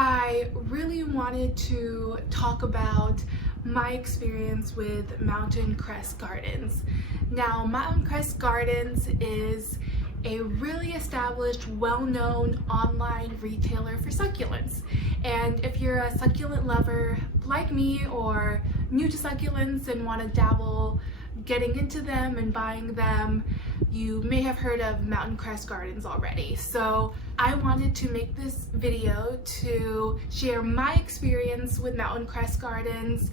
I really wanted to talk about my experience with Mountain Crest Gardens. Now, Mountain Crest Gardens is a really established, well-known online retailer for succulents. And if you're a succulent lover like me or new to succulents and want to dabble getting into them and buying them, you may have heard of Mountain Crest Gardens already. So I wanted to make this video to share my experience with Mountain Crest Gardens.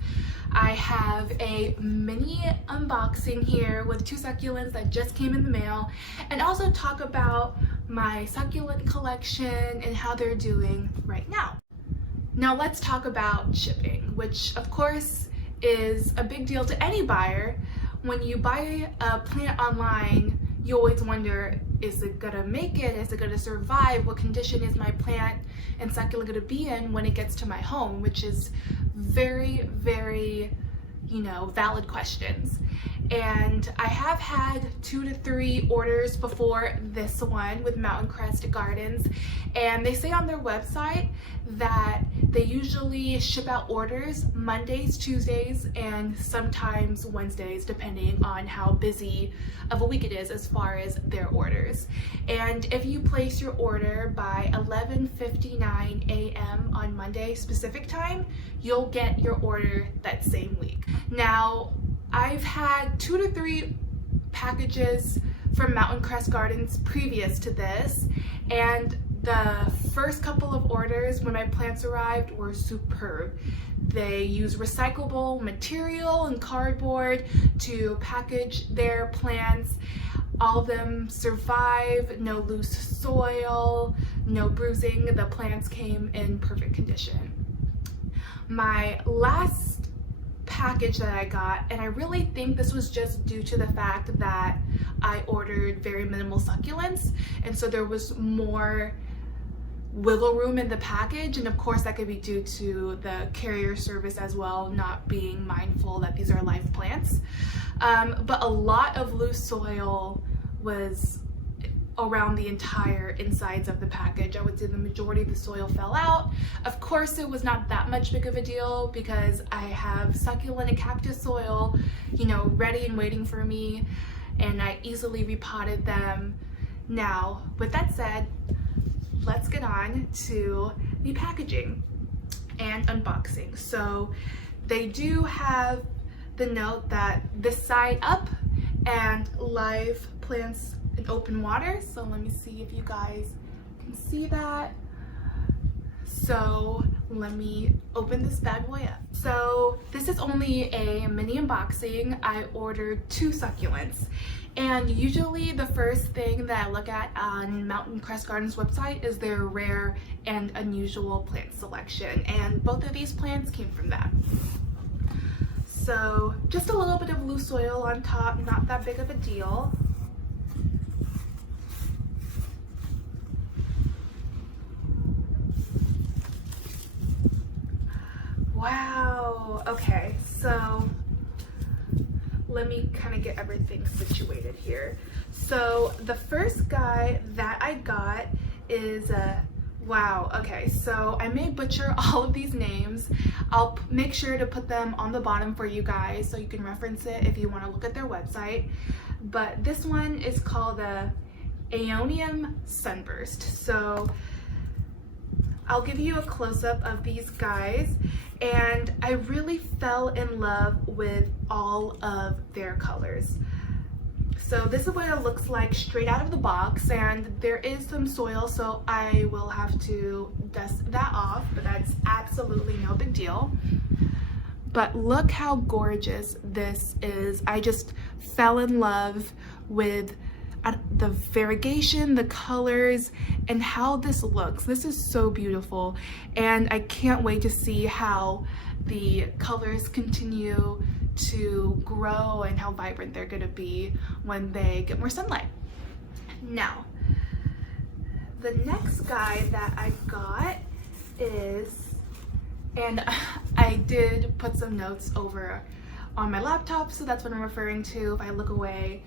I have a mini unboxing here with 2 succulents that just came in the mail, and also talk about my succulent collection and how they're doing right now. Now let's talk about shipping, which of course is a big deal to any buyer. When you buy a plant online, you always wonder, is it gonna make it? Is it gonna survive? What condition is my plant and succulent gonna be in when it gets to my home? Which is very, valid questions. And I have had 2 to 3 orders before this one with Mountain Crest Gardens, and they say on their website that they usually ship out orders Mondays, Tuesdays, and sometimes Wednesdays, depending on how busy of a week it is as far as their orders. And if you place your order by 11:59 a.m. on Monday specific time, you'll get your order that same week. Now, I've had 2 to 3 packages from Mountain Crest Gardens previous to this, and the first couple of orders when my plants arrived were superb. They use recyclable material and cardboard to package their plants. All of them survive, no loose soil, no bruising. The plants came in perfect condition. My last package that I got, and I really think this was just due to the fact that I ordered very minimal succulents, and so there was more wiggle room in the package, and of course that could be due to the carrier service as well, not being mindful that these are live plants. But a lot of loose soil was around the entire insides of the package. I would say the majority of the soil fell out. Of course, it was not that much big of a deal because I have succulent and cactus soil, ready and waiting for me, and I easily repotted them. Now, with that said, let's get on to the packaging and unboxing. So they do have the note that this side up and live plants in open water. So let me see if you guys can see that. So let me open this bad boy up. So this is only a mini unboxing. I ordered 2 succulents. And usually the first thing that I look at on Mountain Crest Gardens website is their rare and unusual plant selection. And both of these plants came from that. So just a little bit of loose soil on top, not that big of a deal. Wow, okay, so let me kind of get everything situated here. So the first guy that I got is wow, okay, so I may butcher all of these names. I'll make sure to put them on the bottom for you guys so you can reference it if you want to look at their website. But this one is called a Aeonium Sunburst. So I'll give you a close-up of these guys, and I really fell in love with all of their colors. So this is what it looks like straight out of the box, and there is some soil, so I will have to dust that off, but that's absolutely no big deal. But look how gorgeous this is. I just fell in love with the variegation, the colors, and how this looks. This is so beautiful, and I can't wait to see how the colors continue to grow and how vibrant they're gonna be when they get more sunlight. Now, the next guy that I got is, and I did put some notes over on my laptop, so that's what I'm referring to if I look away,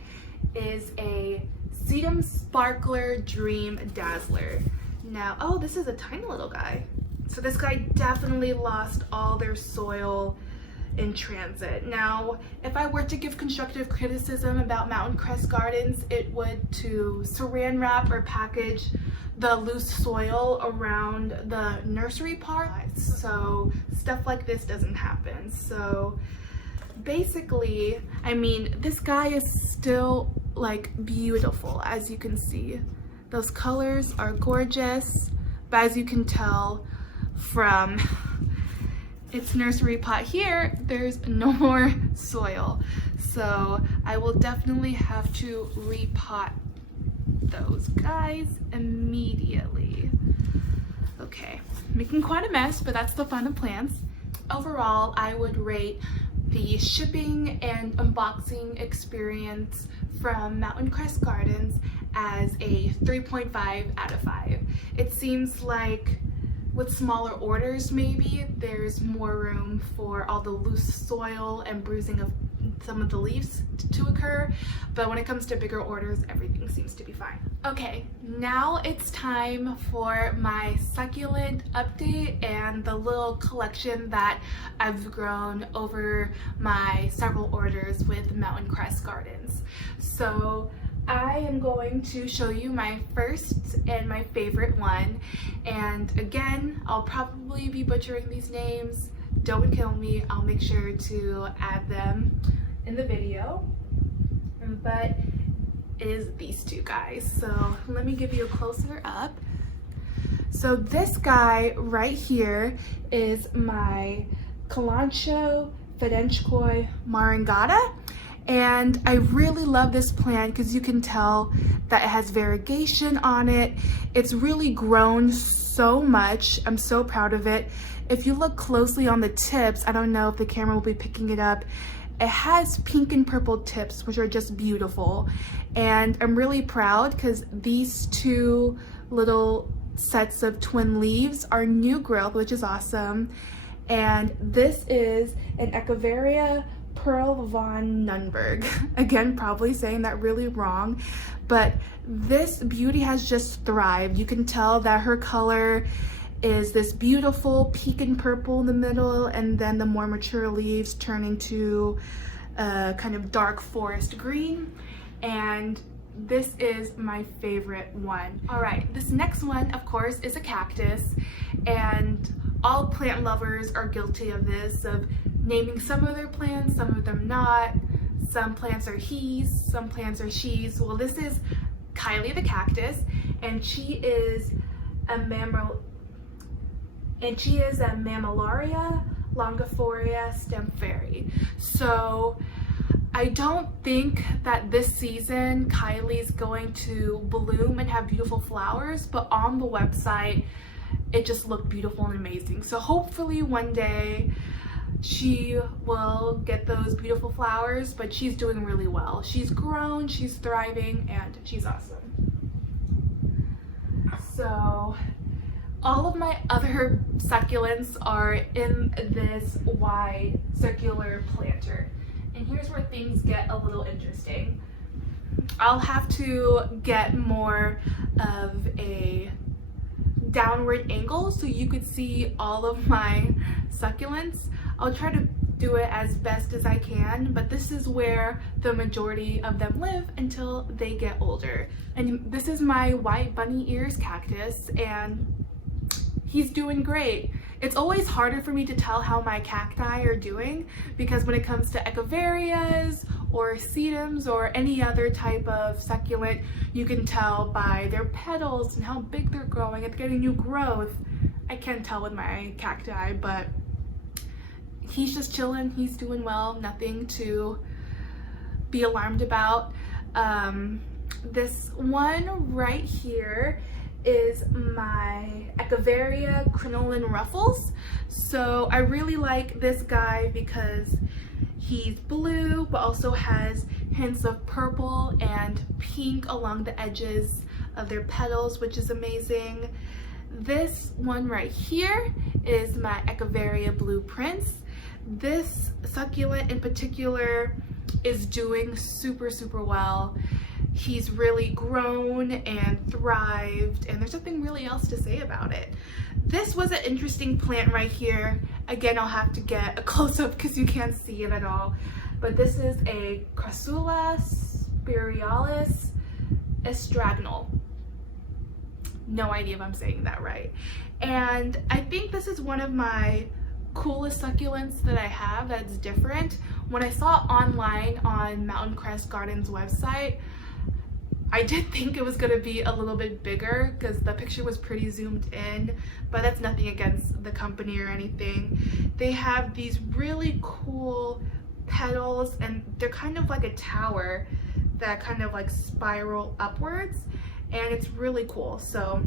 is a Sedum Sparkler Dream Dazzler. Now, oh, this is a tiny little guy. So this guy definitely lost all their soil in transit. Now, if I were to give constructive criticism about Mountain Crest Gardens, it would to saran wrap or package the loose soil around the nursery parts, so stuff like this doesn't happen. So basically, I mean, this guy is still like beautiful, as you can see. Those colors are gorgeous, but as you can tell from its nursery pot here, there's no more soil. So I will definitely have to repot those guys immediately. Okay, making quite a mess, but that's the fun of plants. Overall, I would rate the shipping and unboxing experience from Mountain Crest Gardens as a 3.5 out of 5. It seems like with smaller orders, maybe there's more room for all the loose soil and bruising of some of the leaves to occur, but when it comes to bigger orders, everything seems to be fine. Okay, now it's time for my succulent update and the little collection that I've grown over my several orders with Mountain Crest Gardens. So I am going to show you my first and my favorite one, and again, I'll probably be butchering these names. Don't kill me, I'll make sure to add them in the video, but it is these two guys. So let me give you a closer up. So this guy right here is my Kalanchoe Fedtschenkoi Marginata. And I really love this plant because you can tell that it has variegation on it. It's really grown so much. I'm so proud of it. If you look closely on the tips, I don't know if the camera will be picking it up, it has pink and purple tips, which are just beautiful. And I'm really proud because these two little sets of twin leaves are new growth, which is awesome. And this is an Echeveria Perle von Nurnberg. Again, probably saying that really wrong, but this beauty has just thrived. You can tell that her color is this beautiful pink and purple in the middle, and then the more mature leaves turn into a kind of dark forest green, and this is my favorite one. All right, this next one, of course, is a cactus, and all plant lovers are guilty of this, of naming some of their plants, some of them not. Some plants are he's, some plants are she's. Well, this is Kylie the cactus, and she is a Mammillaria, Longiflora, Stampferi. So I don't think that this season Kylie's going to bloom and have beautiful flowers, but on the website it just looked beautiful and amazing. So hopefully one day she will get those beautiful flowers, but she's doing really well. She's grown, she's thriving, and she's awesome. So all of my other succulents are in this wide circular planter. And here's where things get a little interesting. I'll have to get more of a downward angle so you could see all of my succulents. I'll try to do it as best as I can, but this is where the majority of them live until they get older. And this is my white bunny ears cactus, and he's doing great. It's always harder for me to tell how my cacti are doing because when it comes to Echeverias or sedums or any other type of succulent, you can tell by their petals and how big they're growing. It's getting new growth. I can't tell with my cacti, but he's just chilling. He's doing well. Nothing to be alarmed about. This one right here is my Echeveria Crinoline Ruffles. So I really like this guy because he's blue but also has hints of purple and pink along the edges of their petals, which is amazing. This one right here is my Echeveria Blue Prince. This succulent in particular is doing super well. he's really grown and thrived, and there's nothing really else to say about it. This was an interesting plant right here. Again, I'll have to get a close-up because you can't see it at all. But this is a Crassula, Spiralis, Estagnol. No idea if I'm saying that right. And I think this is one of my coolest succulents that I have that's different. When I saw it online on Mountain Crest Gardens website, I did think it was going to be a little bit bigger because the picture was pretty zoomed in, but that's nothing against the company or anything. They have these really cool petals, and they're kind of like a tower that kind of like spiral upwards, and it's really cool. So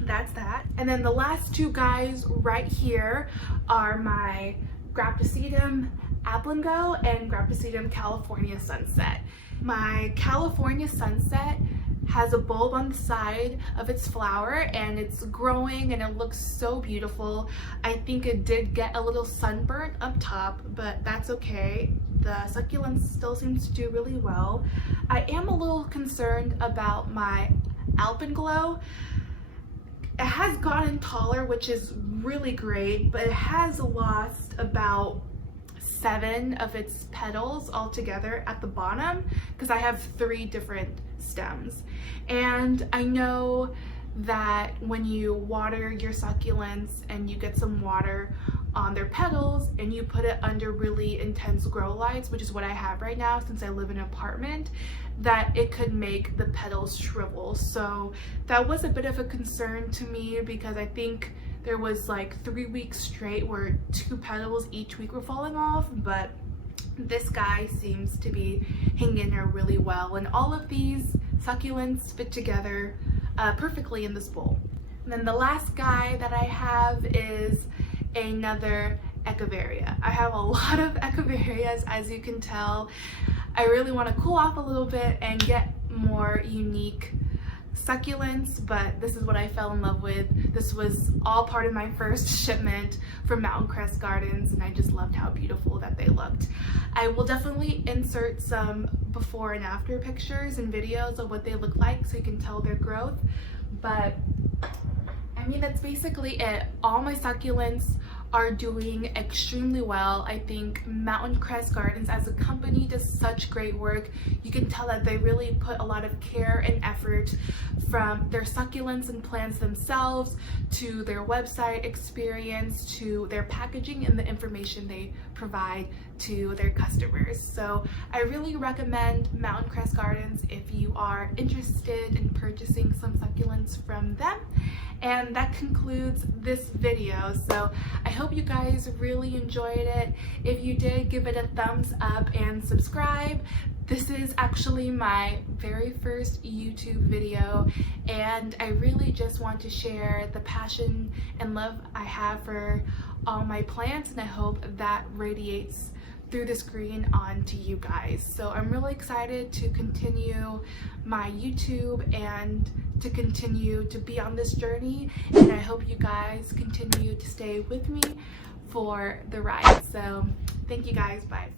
that's that. And then the last two guys right here are my Graptosedum AlpenGlow and Graptosedum California Sunset. My California Sunset has a bulb on the side of its flower, and it's growing and it looks so beautiful. I think it did get a little sunburnt up top, but that's okay. The succulent still seems to do really well. I am a little concerned about my AlpenGlow. It has gotten taller, which is really great, but it has lost about 7 of its petals altogether at the bottom because I have 3 different stems. And I know that when you water your succulents and you get some water on their petals and you put it under really intense grow lights, which is what I have right now since I live in an apartment, that it could make the petals shrivel. So that was a bit of a concern to me because I think there was like 3 weeks straight where 2 petals each week were falling off, but this guy seems to be hanging in there really well, and all of these succulents fit together perfectly in this bowl. And then the last guy that I have is another Echeveria. I have a lot of Echeverias, as you can tell. I really want to cool off a little bit and get more unique succulents, but this is what I fell in love with. This was all part of my first shipment from Mountain Crest Gardens, and I just loved how beautiful that they looked. I will definitely insert some before and after pictures and videos of what they look like so you can tell their growth, but I mean, that's basically it. All my succulents are doing extremely well. I think Mountain Crest Gardens as a company does such great work. You can tell that they really put a lot of care and effort from their succulents and plants themselves to their website experience to their packaging and the information they provide to their customers. So I really recommend Mountain Crest Gardens if you are interested in purchasing some succulents from them. And that concludes this video. So I hope you guys really enjoyed it. If you did, give it a thumbs up and subscribe. This is actually my very first YouTube video, and I really just want to share the passion and love I have for all my plants, and I hope that radiates through the screen onto you guys. So I'm really excited to continue my YouTube and to continue to be on this journey, and I hope you guys continue to stay with me for the ride. So thank you guys, bye.